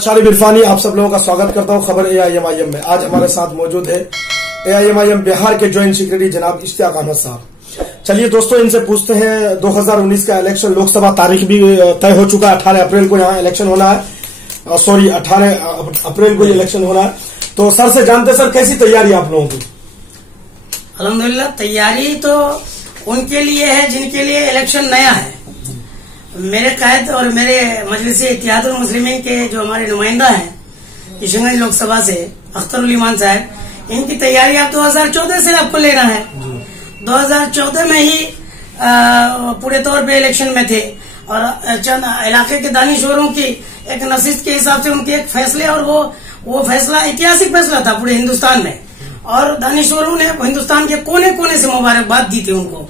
शारिब इरफानी आप सब लोगों का स्वागत करता हूं खबर AIMIM में। आज हमारे साथ मौजूद है AIMIM बिहार के ज्वाइंट सेक्रेटरी जनाब इश्तियाक अहमद साहब। चलिए दोस्तों, इनसे पूछते हैं 2019 का इलेक्शन, लोकसभा तारीख भी तय हो चुका है। 18 अप्रैल को यहाँ इलेक्शन होना है। 18 अप्रैल को इलेक्शन होना है। तो सर से जानते सर, कैसी तैयारी आप लोगों की? अल्हम्दुलिल्लाह, तैयारी तो उनके लिए है जिनके लिए इलेक्शन नया है। मेरे कायद और मेरे मजलिस इत्तेहादुल मुस्लिमीन के जो हमारे नुमाइंदा हैं किशनगंज लोकसभा से, अख्तरुल ईमान साहब, इनकी तैयारी आप 2014 से आपको लेना है। 2014 में ही पूरे तौर पे इलेक्शन में थे और चंद इलाके के दानिशवरों की एक नशिस्त के हिसाब से उनके एक फैसले, और वो फैसला ऐतिहासिक फैसला था पूरे हिंदुस्तान में, और दानिशवरों ने हिंदुस्तान के कोने कोने से मुबारकबाद दी थी उनको,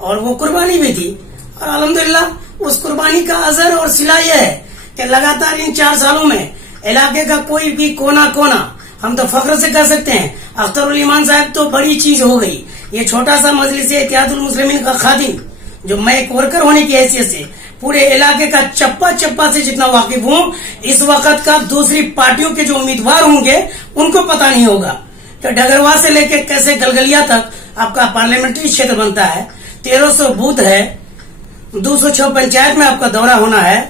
और वो कुर्बानी भी थी। और अल्हम्दुलिल्लाह उस कुर्बानी का असर और सिला यह है कि लगातार इन 4 सालों में इलाके का कोई भी कोना कोना, हम तो फख्र से कह सकते हैं, अख्तरुल ईमान साहब तो बड़ी चीज हो गई। ये छोटा सा मजलिस इत्तेहादुल मुस्लिमीन का खादिम, जो मैं एक वर्कर होने की हैसियत से पूरे इलाके का चप्पा चप्पा से जितना वाकिफ हूँ, इस वक्त का दूसरी पार्टियों के जो उम्मीदवार होंगे उनको पता नहीं होगा कि डगरवा से लेकर कैसे गलगलिया तक आपका पार्लियामेंट्री क्षेत्र बनता है। 1300 बूथ है, 206 पंचायत में आपका दौरा होना है।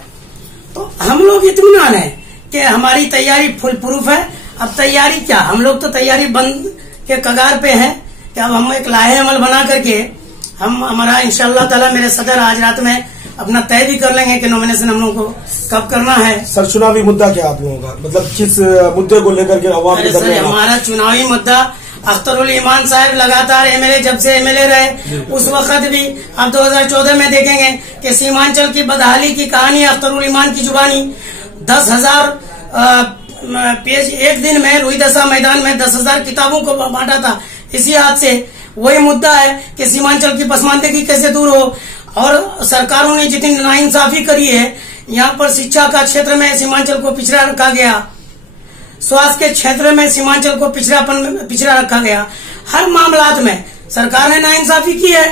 तो हम लोग इत्मीनान है कि हमारी तैयारी फुल प्रूफ है। अब तैयारी क्या, हम लोग तो तैयारी बंद के कगार पे हैं कि अब हम एक लाहे अमल बना करके हमारा इंशाअल्लाह ताला मेरे सदर आज रात में अपना तय भी कर लेंगे कि नॉमिनेशन हम लोगों को कब करना है। सर, चुनावी मुद्दा क्या आप लोगों का, मतलब किस मुद्दे को लेकर के अवाम के दरमियान? हमारा चुनावी मुद्दा, अख्तरुल ईमान साहब लगातार एमएलए, जब से एमएलए रहे उस वक्त भी आप 2014 में देखेंगे कि सीमांचल की बदहाली की कहानी अख्तरुल ईमान की जुबानी। 10,000 पेज एक दिन में रुईदसा मैदान में 10,000 किताबों को बांटा था। इसी हाथ से वही मुद्दा है कि सीमांचल की पसमानदगी कैसे दूर हो, और सरकारों ने जितनी नाइंसाफी करी है, यहाँ पर शिक्षा का क्षेत्र में सीमांचल को पिछड़ा रखा गया, स्वास्थ्य के क्षेत्र में सीमांचल को पिछड़ा रखा गया। हर मामलात में सरकार ने नाइंसाफी की है।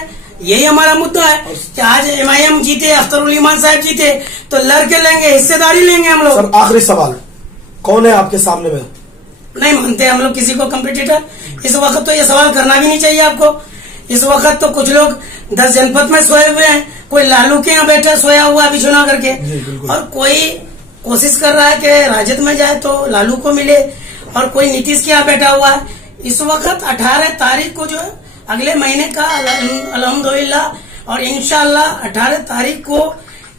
यही हमारा मुद्दा है कि आज MIM जीते, अख्तरुल ईमान साहब जीते तो लड़के लेंगे, हिस्सेदारी लेंगे हम लोग। सर, आखिरी सवाल, कौन है आपके सामने में? नहीं मानते हम लोग किसी को कंपटीटर। इस वक्त तो ये सवाल करना भी नहीं चाहिए आपको। इस वक्त तो कुछ लोग 10 जनपद में सोए हुए हैं, कोई लालू के यहाँ बैठा सोया हुआ है बिछुना करके, और कोई कोशिश कर रहा है कि राजद में जाए तो लालू को मिले, और कोई नीतीश के यहाँ बैठा हुआ है। इस वक्त 18 तारीख को जो है अगले महीने का अल्हम्दुलिल्लाह और इंशाअल्लाह 18 तारीख को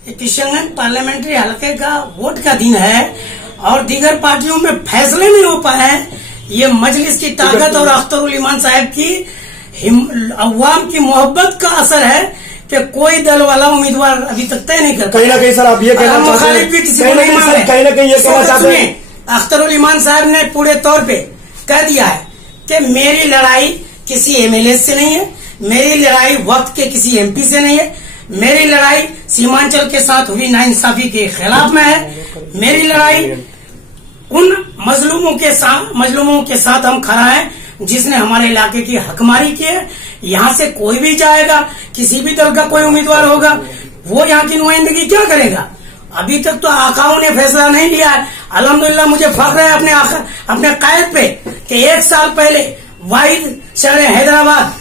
किशनगंज पार्लियामेंट्री हल्के का वोट का दिन है, और दीगर पार्टियों में फैसले नहीं हो पाए हैं। ये मजलिस की ताकत और अख्तरुल ईमान साहब की अवाम की मोहब्बत का असर है कि कोई दल वाला उम्मीदवार अभी तक तय नहीं करता। कहीं ना कहीं सर आप ये कहना चाहते हैं, कहीं ना कहीं ये कहना चाहते हैं, अख्तरुल ईमान साहब ने पूरे तौर पे कह दिया है कि मेरी लड़ाई किसी MLA से नहीं है, मेरी लड़ाई वक्त के किसी MP से नहीं है, मेरी लड़ाई सीमांचल के साथ हुई नाइंसाफी के खिलाफ में है। मेरी लड़ाई उन मजलूमों के साथ हम खड़ा है जिसने हमारे इलाके की हकमारी की है। यहाँ से कोई भी जाएगा, किसी भी दल का कोई उम्मीदवार होगा, वो यहाँ की नुमाइंदगी क्या करेगा? अभी तक तो आकाओं ने फैसला नहीं लिया है। अल्हम्दुलिल्लाह मुझे फख्र है अपने कायद पे कि 1 साल पहले वाहिद शहर हैदराबाद,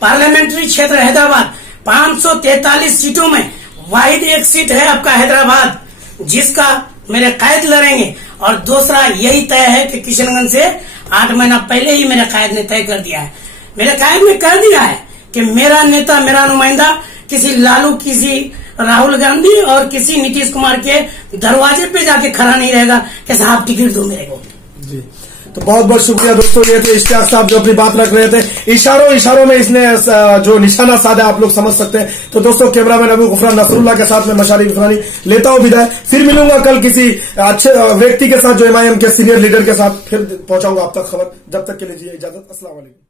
पार्लियामेंट्री क्षेत्र हैदराबाद, 543 सीटों में वाहिद एक सीट है आपका हैदराबाद, जिसका मेरे कायद लड़ेंगे। और दूसरा यही तय है कि किशनगंज से 8 महीना पहले ही मेरे कायद ने तय कर दिया है। मेरे कायद ने कह दिया है कि मेरा नेता, मेरा नुमाइंदा किसी लालू, किसी राहुल गांधी और किसी नीतीश कुमार के दरवाजे पे जाके खड़ा नहीं रहेगा कि साहब टिकट दो मेरे को। जी, तो बहुत बहुत शुक्रिया दोस्तों। ये थे इश्तियाक साहब जो अपनी बात रख रहे थे। इशारों में इसने जो निशाना साधा आप लोग समझ सकते हैं। तो दोस्तों, कैमरामैन अबू गुफरान नसरुल्लाह के साथ में मशारिब इरफानी लेता हूं विदाई। फिर मिलूंगा कल किसी अच्छे व्यक्ति के साथ, जो MIM के सीनियर लीडर के साथ, फिर पहुंचाऊंगा आप तक खबर। जब तक के लिए इजाजत, अस्सलाम वालेकुम।